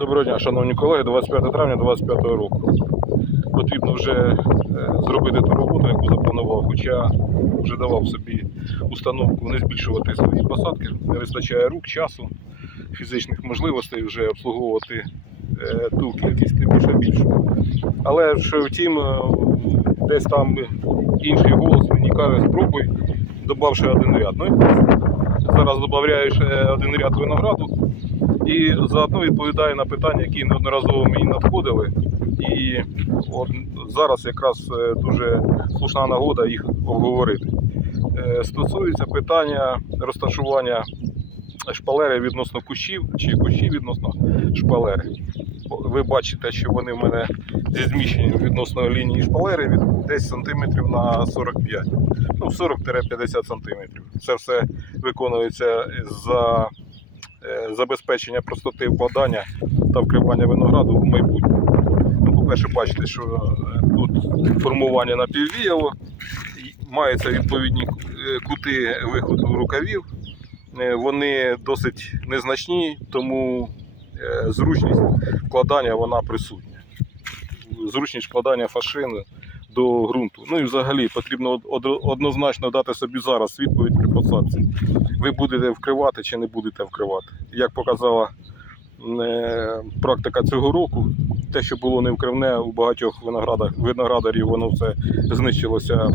Доброго дня, шановні колеги, 25 травня 25 року. Потрібно вже е, зробити ту роботу, яку запланував, хоча вже давав собі установку не збільшувати свої посадки. Не вистачає рук, часу, фізичних можливостей вже обслуговувати е, ту кількість тим більше більшу. Але ж втім, е, десь там інший голос мені каже, спробуй, додавши один ряд. Ну, і зараз додаю один ряд винограду і заодно відповідає на питання, які неодноразово мені надходили. І от зараз якраз е, дуже слушна нагода їх обговорити. Е, Стосується питання розташування шпалери відносно кущів чи кущів відносно шпалери. Ви бачите, що вони в мене зі зміщенням відносно лінії шпалери від десь сантиметрів на 45, ну 40-50 сантиметрів. Це все виконується за забезпечення простоти вкладання та вкривання винограду в майбутньому. Ну, по-перше, бачите, що е, тут формування напіввіяло, маються відповідні е, кути виходу рукавів. Е, Вони досить незначні, тому е, зручність вкладання вона присутня. Зручність вкладання фашин до ґрунту. Ну і взагалі потрібно од- од- однозначно дати собі зараз відповідь при посадці. Ви будете вкривати чи не будете вкривати. Як показала е, практика цього року, те, що було не вкривне у багатьох виноградах, виноградарів, воно все знищилося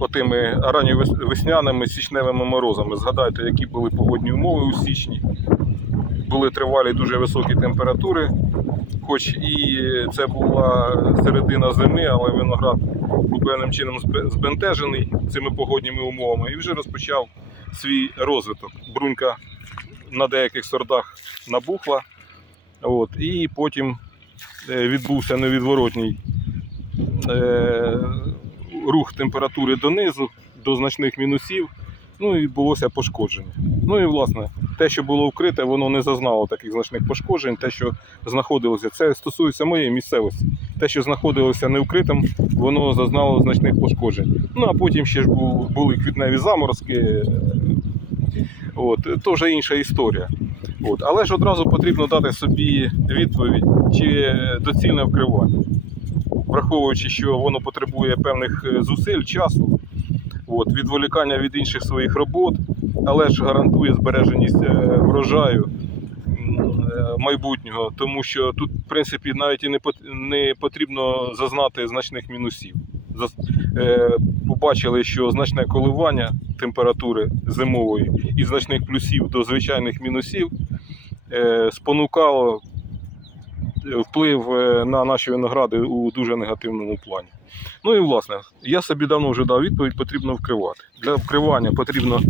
отими ранньовесняними січневими морозами. Згадайте, які були погодні умови у січні. Були тривалі дуже високі температури, хоч і це була середина зими, але виноград був певним чином збентежений цими погодніми умовами і вже розпочав свій розвиток. Брунька на деяких сортах набухла, от, і потім е, відбувся невідворотній е, рух температури донизу, до значних мінусів, ну і відбулося пошкодження. Ну і власне, те, що було вкрите, воно не зазнало таких значних пошкоджень. Те, що знаходилося, це стосується моєї місцевості. Те, що знаходилося не вкритим, воно зазнало значних пошкоджень. Ну а потім ще ж були квітневі заморозки. е, От, то вже інша історія. От. Але ж одразу потрібно дати собі відповідь, чи доцільне вкривання, враховуючи, що воно потребує певних е, зусиль, часу, от, відволікання від інших своїх робот, але ж гарантує збереженість е, врожаю е, майбутнього, тому що тут, в принципі, навіть і не потрібно зазнати значних мінусів. Е, Побачили, що значне коливання температури зимової і значних плюсів до звичайних мінусів спонукало вплив на наші виногради у дуже негативному плані. Ну і власне, я собі давно вже дав відповідь, потрібно вкривати. Для вкривання потрібно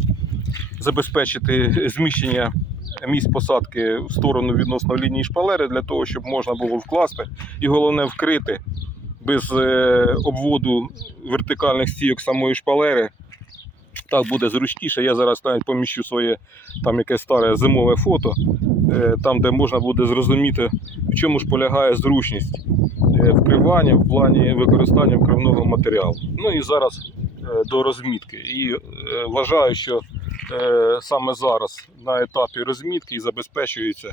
забезпечити зміщення місць посадки в сторону відносно лінії шпалери для того, щоб можна було вкласти і головне вкрити без е, обводу вертикальних стійок самої шпалери. Так буде зручніше. Я зараз навіть поміщу своє там якесь старе зимове фото, е, там, де можна буде зрозуміти, в чому ж полягає зручність е, вкривання в плані використання вкривного матеріалу. Ну і зараз до розмітки. І вважаю, що саме зараз на етапі розмітки і забезпечується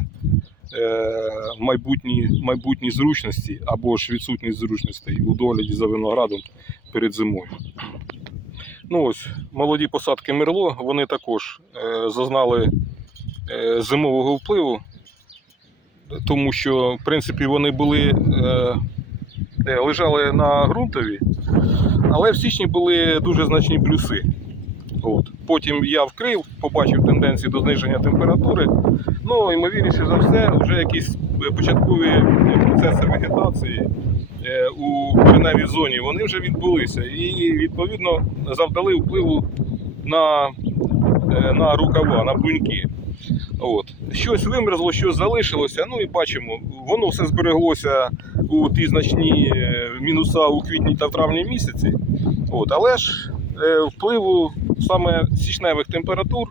е, майбутні, майбутні зручності або ж відсутність зручностей у догляді за виноградом перед зимою. Ну ось, молоді посадки Мерло, вони також е, зазнали е, зимового впливу, тому що, в принципі, вони були, е, е, лежали на ґрунтові, але в січні були дуже значні плюси. От. Потім я вкрив, побачив тенденції до зниження температури. Ну, ймовірніше за все, вже якісь початкові процеси вегетації е, у кореневій зоні вони вже відбулися і відповідно завдали впливу на, е, на рукава, на бруньки. От. Щось вимерзло, щось залишилося. Ну і бачимо, воно все збереглося у ті значні е, мінуса у квітні та в травні місяці. От. Але ж е, впливу саме січневих температур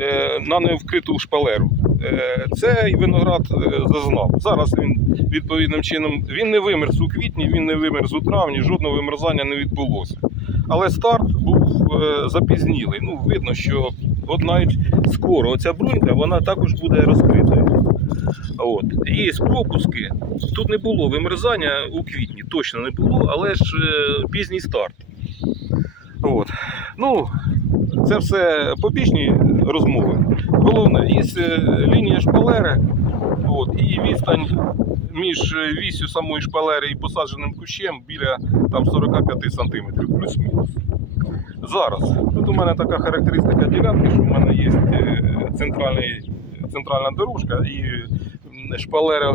е, на невкриту шпалеру. Е, Цей виноград е, зазнав. Зараз він відповідним чином він не вимерз у квітні, він не вимерз у травні, жодного вимерзання не відбулося. Але старт був запізнілий. Ну, видно, що от навіть скоро оця брунька вона також буде розкритою. От. Є пропуски. Тут не було вимерзання у квітні, точно не було, але ж пізній старт. От. Ну, це все побічні розмови. Головне, є е, лінія шпалери, от, і відстань між е, вісю самої шпалери і посадженим кущем біля там, 45 см, плюс-мінус. Зараз. Тут у мене така характеристика ділянки, що в мене є е, центральний, центральна дорожка і шпалера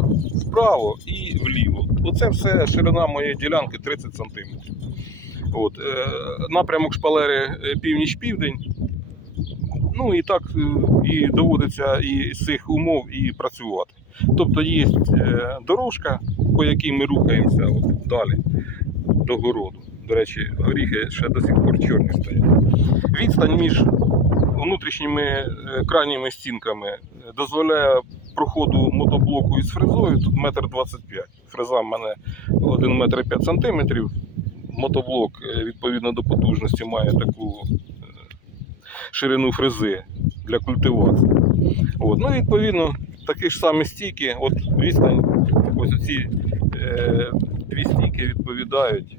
вправо і вліво. Оце все ширина моєї ділянки 30 см. От, е, напрямок шпалери е, північ-південь. Ну і так е, і доводиться і з цих умов і працювати. Тобто є дорожка, по якій ми рухаємося от, далі до городу. До речі, горіхи ще до сих пор чорні стоять. Відстань між внутрішніми крайніми стінками дозволяє проходу мотоблоку із фрезою тут метр 25. Фреза в мене 1 метр 5 сантиметрів. Мотоблок е, відповідно до потужності має таку е, ширину фрези для культивації. От. Ну, відповідно, такі ж самі стійки, от відстань, ось ці е, дві стійки відповідають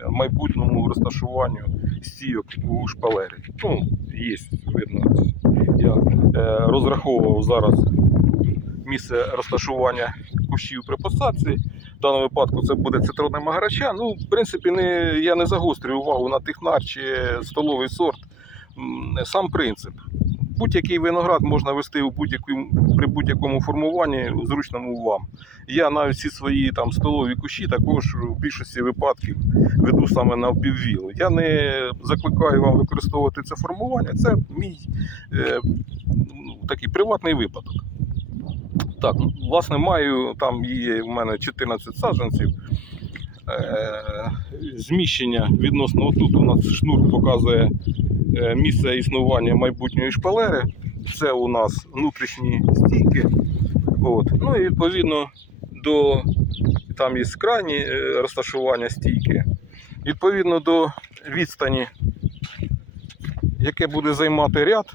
е, майбутньому розташуванню стійок у шпалері. Ну, є, видно. Я е, розраховував зараз місце розташування кущів при посадці. В даному випадку це буде цитронна магарача. Ну, в принципі, не, я не загострюю увагу на технар чи столовий сорт. Сам принцип. Будь-який виноград можна вести у будь-якому, при будь-якому формуванні, зручному вам. Я навіть всі свої там столові кущі також в більшості випадків веду саме на впіввілу. Я не закликаю вам використовувати це формування. Це мій е, такий приватний випадок. Так, ну, власне, маю там є в мене 14 саджанців. Е, зміщення відносно отут у нас шнур показує е, місце існування майбутньої шпалери. Це у нас внутрішні стійки. От. Ну і відповідно до там є крайні е, розташування стійки. Відповідно до відстані, яке буде займати ряд,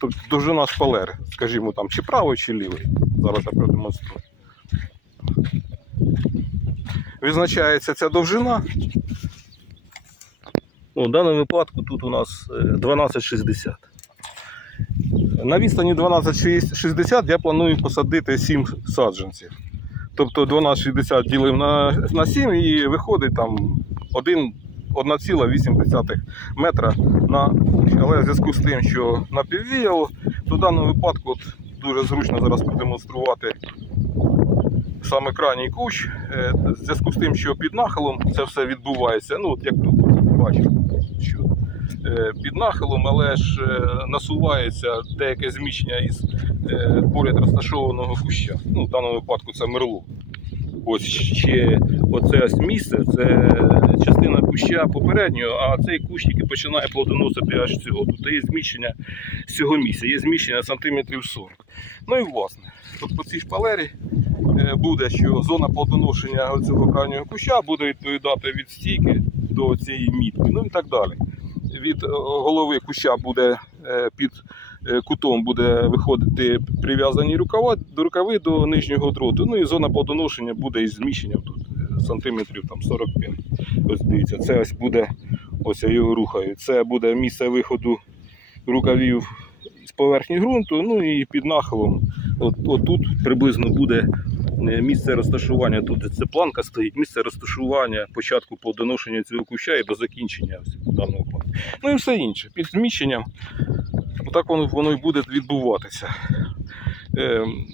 тобто довжина шпалери, скажімо там, чи правий, чи лівий. Зараз я продемонструю. Визначається ця довжина. Ну, в даному випадку тут у нас е, 12,60. На відстані 12,60 я планую посадити 7 саджанців. Тобто 12,60 ділив на, на 7 і виходить там 1, 1,8 метра на. Але в зв'язку з тим, що напіввіяло, то в даному випадку от, дуже зручно зараз продемонструвати саме крайній кущ. Е, В зв'язку з тим, що під нахилом це все відбувається. Ну, от як тут бачите, що е, під нахилом, але ж е, насувається деяке зміщення із поряд розташованого куща. Ну, в даному випадку це мерло. Ось ще оце місце, це частина куща попереднього, а цей кущ тільки починає плодоносити аж цього. Тут є зміщення цього місця, є зміщення сантиметрів 40. Ну і власне, тут по цій шпалері е, буде, що зона плодоношення цього крайнього куща буде відповідати від стійки до цієї мітки, ну і так далі. Від е, голови куща буде е, під кутом буде виходити прив'язані рукава, до рукави до нижнього дроту. Ну і зона плодоношення буде із зміщенням тут е, сантиметрів там 45. Ось дивіться, це ось буде, ось я його рухаю. Це буде місце виходу рукавів з поверхні ґрунту, ну і під нахилом. От, тут приблизно буде е, місце розташування. Тут це планка стоїть, місце розташування початку плодоношення цього куща і до закінчення даного плану. Ну і все інше. Під зміщенням так воно, воно і буде відбуватися. Ем,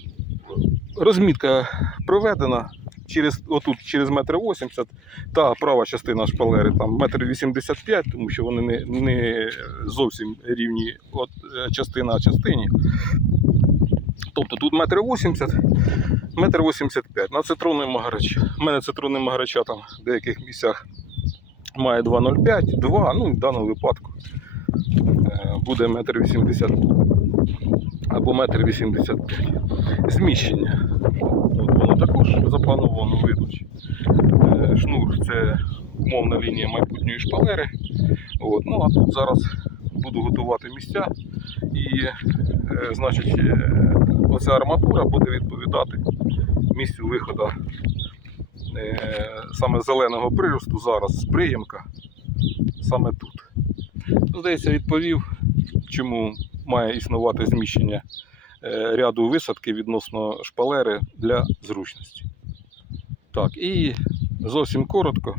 розмітка проведена. Через, отут через метр вісімдесят, та права частина шпалери там метр вісімдесят п'ять, тому що вони не, не зовсім рівні от, е, частина частині. Тобто тут метр вісімдесят, метр вісімдесят п'ять. На цитронний магарача. У мене цитронний магарача там в деяких місцях має 2,05, 2, ну в даному випадку е, буде метр вісімдесят або метр вісімдесят п'ять. Зміщення. От воно також заплановано видачі. Е, Шнур це умовна лінія майбутньої шпалери. От. Ну а тут зараз буду готувати місця І, е, значить, е, оця арматура буде відповідати місцю виходу е, саме зеленого приросту зараз з приємка саме тут. Ну, Здається, відповів, чому має існувати зміщення е, ряду висадки відносно шпалери для зручності. Так, і зовсім коротко.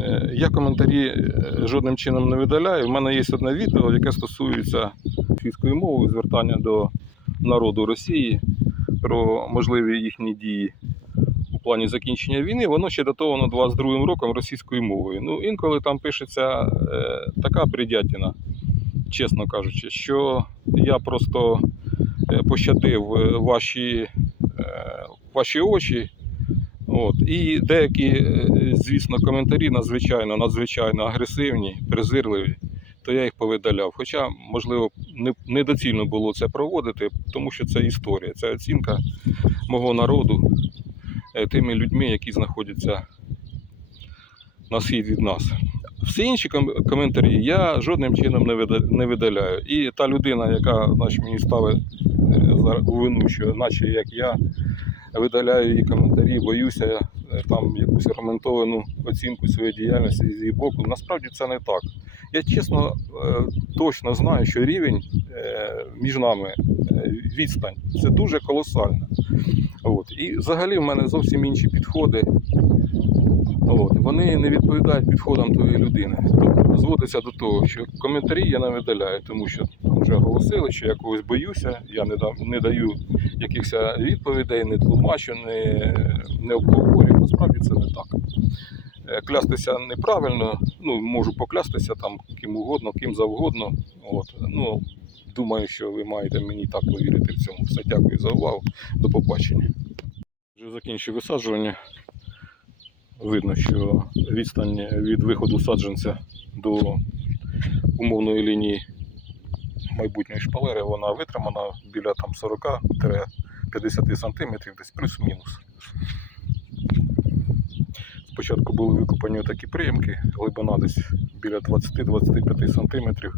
Е, Я коментарі е, жодним чином не видаляю. У мене є одне відео, яке стосується російської мови, звертання до народу Росії про можливі їхні дії плані закінчення війни. Воно ще датовано 22 роком російською мовою. Ну, інколи там пишеться е, така придятіна, чесно кажучи, що я просто е, пощадив е, ваші, е, ваші очі. От. І деякі, е, звісно, коментарі надзвичайно, надзвичайно агресивні, презирливі, то я їх повидаляв. Хоча, можливо, не- недоцільно було це проводити, тому що це історія, це оцінка мого народу тими людьми, які знаходяться на схід від нас. Всі інші коментарі я жодним чином не видаляю. І та людина, яка значить, мені ставить е, вину, що наче як я видаляю її коментарі, боюся е, там якусь аргументовану оцінку своєї діяльності з її боку. Насправді це не так. Я чесно е, точно знаю, що рівень е, між нами е, відстань це дуже колосальна. От. І взагалі в мене зовсім інші підходи. От. Вони не відповідають підходам тої людини. Тобто зводиться до того, що коментарі я не видаляю, тому що вже оголосили, що я когось боюся, я не, дам, не даю якихось відповідей, не тлумачу, не, не обговорюю. Насправді це не так. Е, Клястися неправильно, ну можу поклястися там ким угодно, ким завгодно. От. Ну, думаю, що ви маєте мені так повірити в цьому. Все, дякую за увагу. До побачення. Вже закінчив висаджування. Видно, що відстань від виходу саджанця до умовної лінії майбутньої шпалери вона витримана біля там 40-50 см, десь плюс-мінус. Спочатку були викопані такі приємки, глибина десь біля 20-25 см,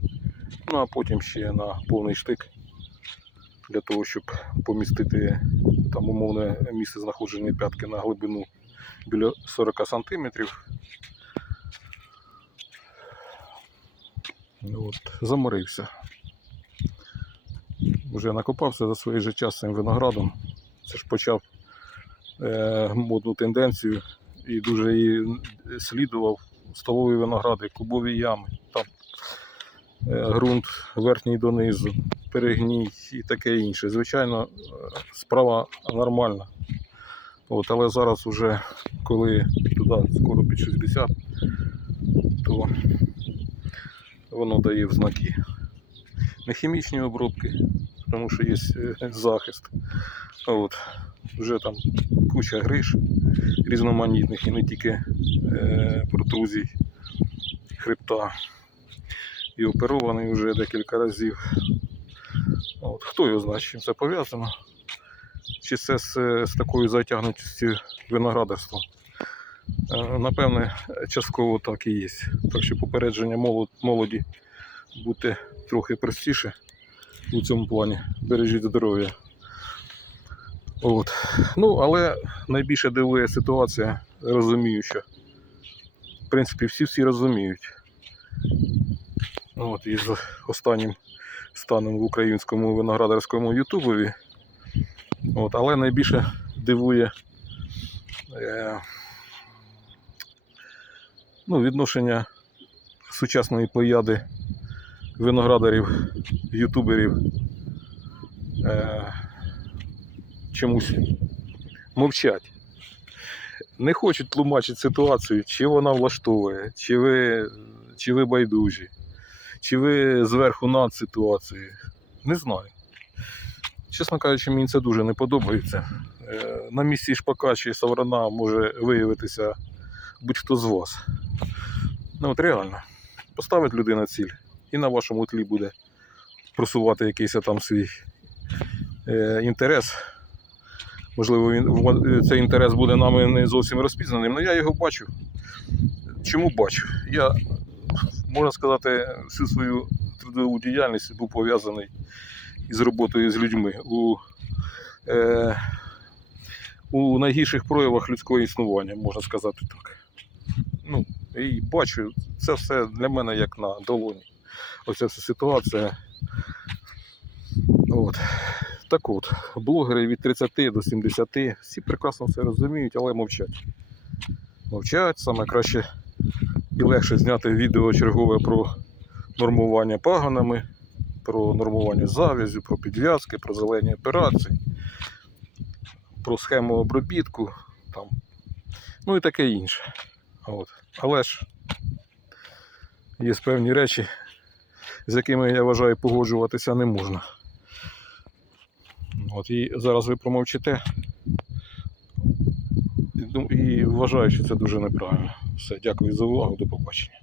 ну а потім ще на повний штик для того, щоб помістити там умовне місце знаходження п'ятки на глибину біля 40 сантиметрів. От, заморився. Вже накопався за свій же час цим виноградом. Це ж почав е, модну тенденцію і дуже її слідував столові виногради, кубові ями, там ґрунт верхній донизу, перегній і таке інше. Звичайно, е, справа нормальна. От, але зараз уже коли туди скоро під 60, то воно дає в знаки. Не хімічні обробки, тому що є е, захист. От, вже там куча гриш різноманітних і не тільки е, протрузій хребта. І оперований вже декілька разів. От, хто його знає, з чим це пов'язано? Чи це з, з такою затягнутістю виноградарства? Е, Напевне, частково так і є. Так що попередження молоді бути трохи простіше у цьому плані. Бережіть здоров'я. От. Ну, але найбільше дивує ситуація, розумію, що в принципі всі всі розуміють. От, із останнім станом в українському виноградарському ютубові. От, але найбільше дивує е, ну, відношення сучасної плеяди виноградарів, ютуберів е, чомусь мовчать. Не хочуть тлумачити ситуацію, чи вона влаштовує, чи ви, чи ви байдужі, чи ви зверху над ситуацією. Не знаю. Чесно кажучи, мені це дуже не подобається. Е, На місці шпака чи саврана може виявитися будь-хто з вас. Ну от реально, поставить людина ціль і на вашому тлі буде просувати якийсь там свій е, інтерес. Можливо, він, цей інтерес буде нами не зовсім розпізнаним, але я його бачу. Чому бачу? Я, можна сказати, всю свою трудову діяльність був пов'язаний із роботою з людьми у, е, у найгірших проявах людського існування, можна сказати так. Ну, і бачу, це все для мене як на долоні. Оця вся ситуація. От. Так от, блогери від 30 до 70, всі прекрасно все розуміють, але мовчать. Мовчать, саме краще і легше зняти відео чергове про нормування пагонами, про нормування завязю, про підв'язки, про зелені операції, про схему обробітку, там, ну і таке інше. От. Але ж є певні речі, з якими я вважаю погоджуватися не можна. От, і зараз ви промовчите. І, і вважаю, що це дуже неправильно. Все, дякую за увагу, до побачення.